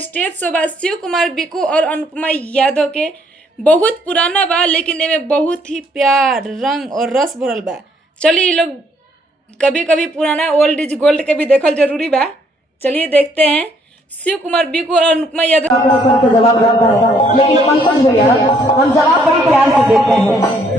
Stage show बा शिव कुमार बिकू और अनुपमा यादव के बहुत पुराना बा, लेकिन एमे बहुत ही प्यार रंग और रस भरल बा। चलिए ये लोग कभी कभी पुराना ओल्ड इज गोल्ड के भी देखल जरूरी बा। चलिए देखते हैं शिव कुमार बिकू और अनुपमा यादव। जवाब रहता है, लेकिन पंकज भैया हम जवाब बड़ी प्यार से देते हैं।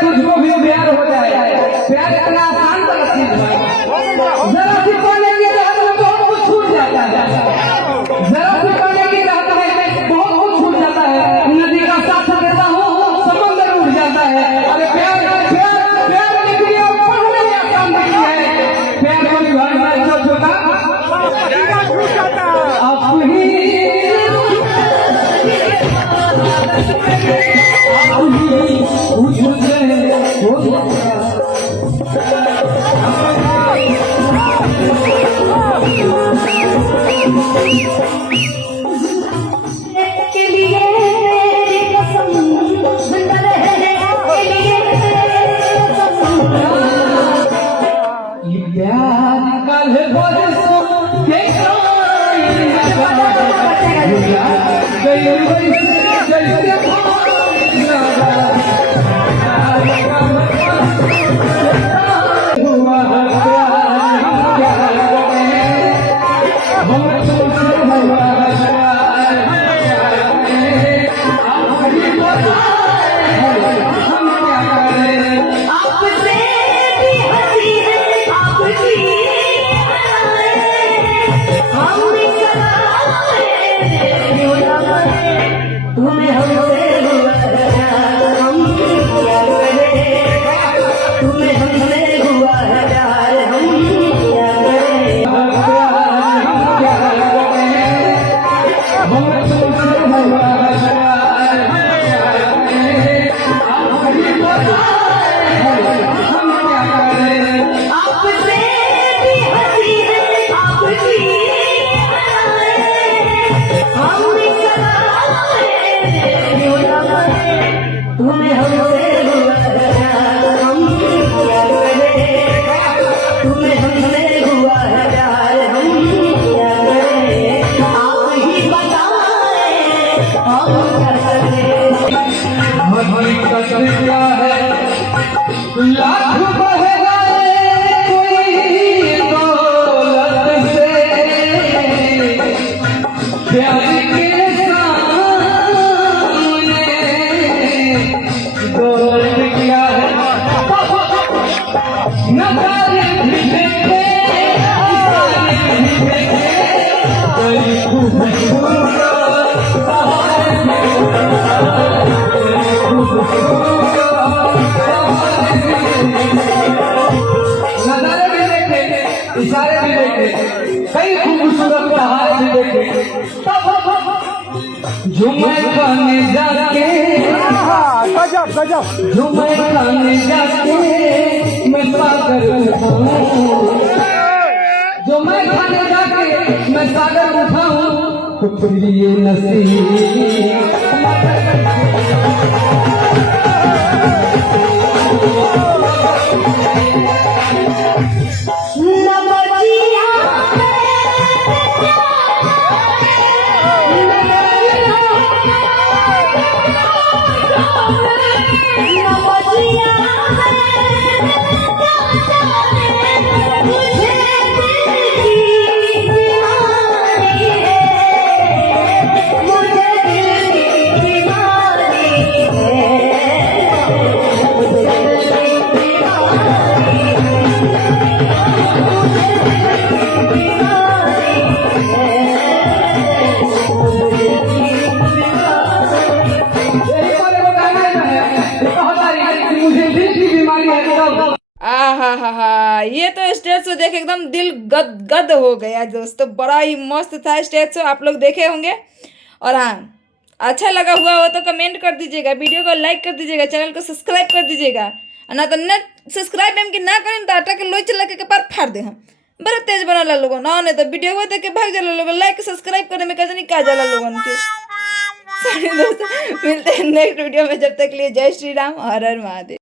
तुझको भी प्यार हो जाए, प्यार इतना आसान वाला चीज है। जरा सी पढ़ने की रात में बहुत कुछ छूट जाता है, जरा सी पढ़ने की रात में बहुत कुछ छूट जाता है। नदी का साथ देता हूँ, समंदर उठ जाता है। अरे प्यार प्यार प्यार निकली और पढ़ने में काम नहीं है। प्यार वाली भाई सब छोटा आप ही इशारे भी देखे, कई खूबसूरत पहाड़ भी देखे। झूमर खाने जाके गजब गजब झूमर खाने जाके मैं सागर उठाऊं, झूमर खाने जाके मैं सागर उठाऊं तो प्रिय नसीब मुझे हमें तो स्टेज शो देख एकदम दिल गद गद हो गया दोस्तों। बड़ा ही मस्त था स्टेज शो, आप लोग देखे होंगे। और हाँ, अच्छा लगा हुआ हो तो कमेंट कर दीजिएगा, वीडियो को लाइक कर दीजिएगा, चैनल को सब्सक्राइब कर दीजिएगा। ना तो न सब्सक्राइब हम कि ना करें तो आटा के लोई चला के कपार फाड़ दे हम। बड़ा तेज बना ला लोगन, ना नहीं तो वीडियो को देख के भाग जाला लोगन। लाइक सब्सक्राइब करने में कैसे नहीं कहा जाला लोगन के। सॉरी दोस्तों, मिलते हैं नेक्स्ट वीडियो में। जब तक के लिए जय श्री राम, हर हर महादेव।